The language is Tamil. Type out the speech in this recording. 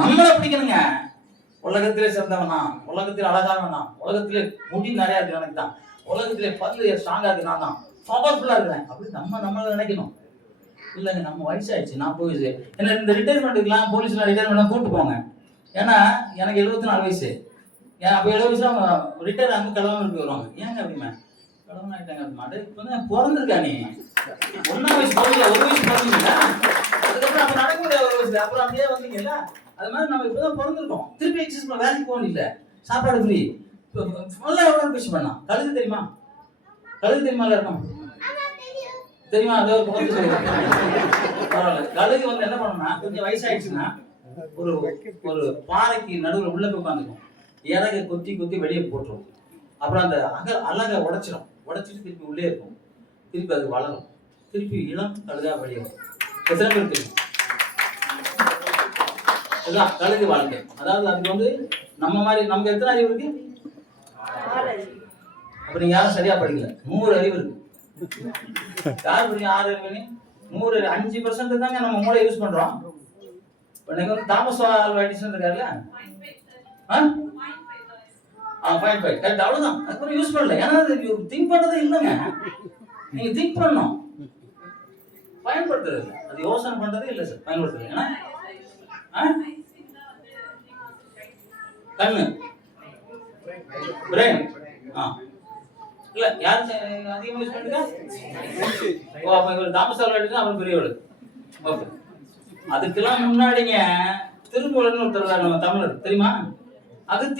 நம்மளை பிடிக்கணுங்க. உலகத்திலே சிறந்தவனா, உலகத்திலே அழகானவனா, உலகத்திலே முடி நிறைய இருக்கு எனக்கு தான், உலகத்திலே பல்லு ஸ்ட்ராங்கா இருக்கு நான் தான், பவர்ஃபுல்லா இருக்கிறேன் அப்படி நம்மளை நினைக்கணும். இல்லைங்க நம்ம வயசாயிடுச்சு, நான் போய் என்ன இந்த ரிட்டையர்மெண்ட்டுக்கெல்லாம் போலீஸ்ல ரிட்டையர்மெண்ட் கூப்பிட்டு போங்க. ஏன்னா எனக்கு 74 வயசு. ஏன் அப்போ 70 வயசுல அவங்க ரிட்டையர் ஆகும் கிழவன் இருக்கு வருவாங்க. ஏங்க அப்படிமா கிழவன் ஆகிட்டாங்க மாடு இப்போ தான் பிறந்திருக்கா நீ 1 வயசு பிறந்த 1 வயசு பிறந்தீங்களா, அதுக்கப்புறம் அப்போ நடக்க முடியாது 1 வயசுல, அப்புறம் அப்படியே வந்தீங்கல்ல. அது மாதிரி நம்ம இப்போதான் பிறந்திருக்கோம், திருப்பி எக்ஸசைஸ் பண்ண வேலைக்கு போகணும். இல்லை சாப்பாடு ஃப்ரீ ஃபுல்லாக எவ்வளோ விஷயம் பண்ணலாம். கழுது தெரியுமா, கழுது தெரியுமா இருக்கும் தெரியுமா, அதை பரவாயில்ல. கழுகு வந்து என்ன பண்ணணும்னா கொஞ்சம் வயசாயிடுச்சுன்னா ஒரு ஒரு பாறைக்கு நடுவில் உள்ள போய் உட்காந்துக்கும், இறக கொத்தி கொத்தி வெளியே போட்டுரும். அப்புறம் அந்த அழகை உடைச்சிடும், உடைச்சிட்டு திருப்பி உள்ளே இருக்கும், திருப்பி அது வளரும், திருப்பி இளம் கழுகா வெளியே வரும். எத்தனை பேர் தெரியும்? இதுதான் கழுகு வாழ்க்கை. அதாவது அதுக்கு வந்து நம்ம மாதிரி நமக்கு எத்தனை அறிவு இருக்கு? அப்ப நீங்க யாரும் சரியா படிக்கல. 100 அறிவு இருக்கு. யார் படிக்க 6 அறிவு? 100 5% தாங்க நம்ம மூளை யூஸ் பண்றோம். இன்னைக்கு வந்து தாமஸ் ஆல்வா எடிசன் இருக்காருல்ல, 0.5 கரெக்ட், அவ்வளவுதான். அதுக்கு யூஸ் பண்ணல. ஏன்னா திங்க் பண்றதே இல்லைங்க. நீங்க திங்க் பண்ணணும், பயன்படுத்துறது. அது யோசனை பண்றதே இல்லை சார், பயன்படுத்துறது. ஏன்னா கண்ணு பிரெயின் இல்ல யார் அதிகமா யூஸ் பண்ணுங்க. ஓ அப்ப இவர் தாமஸ் ஆல்வா எடிசன் அவர் பெரியவர். ஓகே, அதுக்கெல்லாம் முன்னாடிங்க திருமூலர்னு ஒருத்தர் நம்ம தமிழர் தெரியுமா? அகத்திய